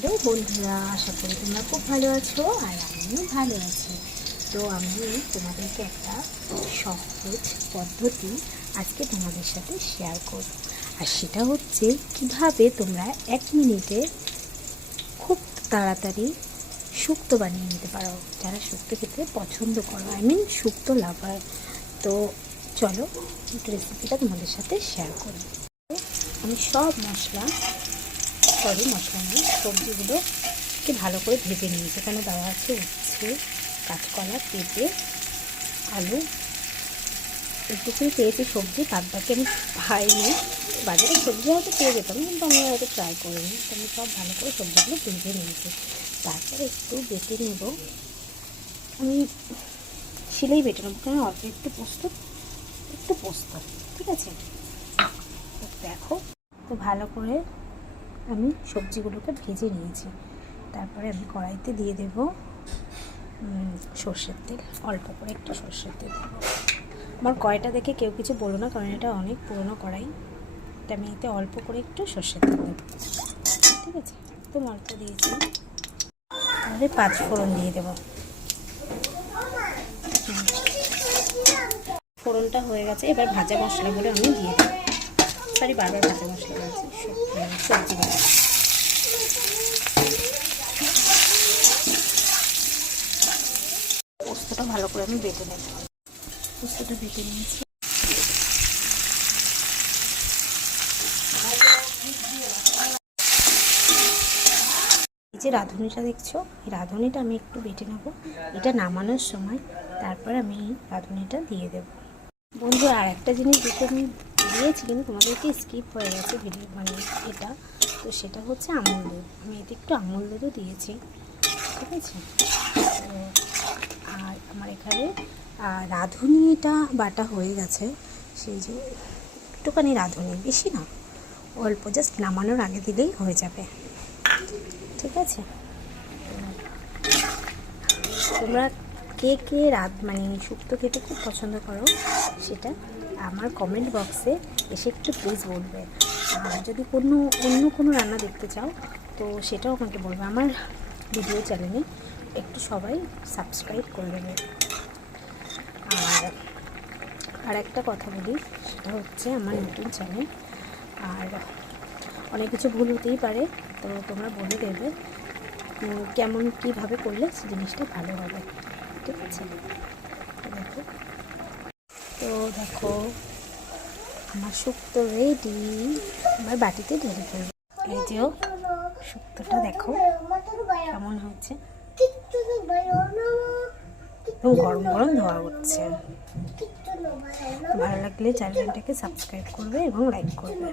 Hello বন্ধুরা, আশা করি তোমরা খুব ভালো আছো আর আমিও ভালো আছি। তো আমি তোমাদেরকে একটা সহজ পদ্ধতি আজকে তোমাদের সাথে শেয়ার করব, আর সেটা হচ্ছে কিভাবে তোমরা 1 মিনিটে খুব তাড়াতাড়ি শুক্তো বানিয়ে নিতে পারো, যারা শুক্তো খেতে পছন্দ করো, শুক্তো লাভার। তো চলো রেসিপিটা তোমাদের সাথে শেয়ার করি। আমি সব মশলা নিয়ে সবজিগুলোকে ভালো করে ভেজে নিয়েছি। এখানে দেওয়া আছে উচ্ছে, কাঁচকলা, পেঁপে, আলু, একটুকুই পেয়েছি সবজি, বাদ বাকি আমি পাইনি। বাজারে সবজি হয়তো পেয়ে যেতাম, কিন্তু আমি হয়তো ট্রাই করিনি। তো আমি সব ভালো করে সবজিগুলো ভেজে নিয়েছি। তারপরে একটু বেটে নেব, আমি শিলেই বেটে নেবো, কারণ অল্প একটু পোস্ত, ঠিক আছে। দেখো, তো ভালো করে আমি সবজিগুলোকে ভেজে নিয়েছি। তারপরে আমি কড়াইতে দিয়ে দেব সর্ষের তেল, অল্প করে একটু সর্ষের তেল দেবো। আমার কড়াইটা দেখে কেউ কিছু বলো না, কারণ এটা অনেক পুরনো কড়াই। এটা আমি এতে অল্প করে একটু সর্ষের তেল দেবো, ঠিক আছে। তো অল্প দিয়েছি। তাহলে 5 ফোড়ন দিয়ে দেবো। ফোড়নটা হয়ে গেছে, এবার ভাজা মশলাগুলো আমি দিয়ে দেবো। বারবার ভাজা মশলা আছে সবজিগুলো। পোস্তটা ভালো করে আমি বেটে নেব। পোস্তটা বেটে নিয়েছি। এই যে রাঁধুনিটা দেখছো, এই রাঁধুনিটা আমি একটু বেটে নেব। এটা নামানোর সময় তারপর আমি রাঁধুনিটা দিয়ে দেব। বন্ধু, আর একটা জিনিস যেটা আমি দিয়েছি, কিন্তু তোমাদেরকে স্কিপ হয়ে গেছে ভিডিও, এটা তো সেটা হচ্ছে আমুল দুধ। আমি এতে একটু আমুল দুধও দিয়েছি, ঠিক আছে। আর আমার এখানে রাঁধুনিটা বাটা হয়ে গেছে। সেই যে একটুখানি রাঁধুনি, বেশি না, অল্প, জাস্ট নামানোর আগে দিলেই হয়ে যাবে, ঠিক আছে। তোমরা কে কে শুক্তো খেতে খুব পছন্দ করো, সেটা আমার কমেন্ট বক্সে এসে একটু প্লিজ বলবে। আর যদি অন্য কোনো রান্না দেখতে চাও, তো সেটাও আমাকে বলবে। আমার ভিডিও চ্যানেলে একটু সবাই সাবস্ক্রাইব করে দেবে। আর একটা কথা বলি, সেটা হচ্ছে আমার নতুন চ্যানেল, আর অনেক কিছু ভুল হতেই পারে, তো তোমরা বলে দেবে কেমন কীভাবে করলে সেই জিনিসটা ভালো হবে, ঠিক আছে। দেখো আমার শুক্তো রেডি। আমার বাটিতে ঢেলে ফেলবো। এই যে শুক্তোটা দেখো কেমন হচ্ছে, এবং গরম গরম ধোয়া উঠছে। ভালো লাগলে চ্যানেলটাকে সাবস্ক্রাইব করবে এবং লাইক করবে।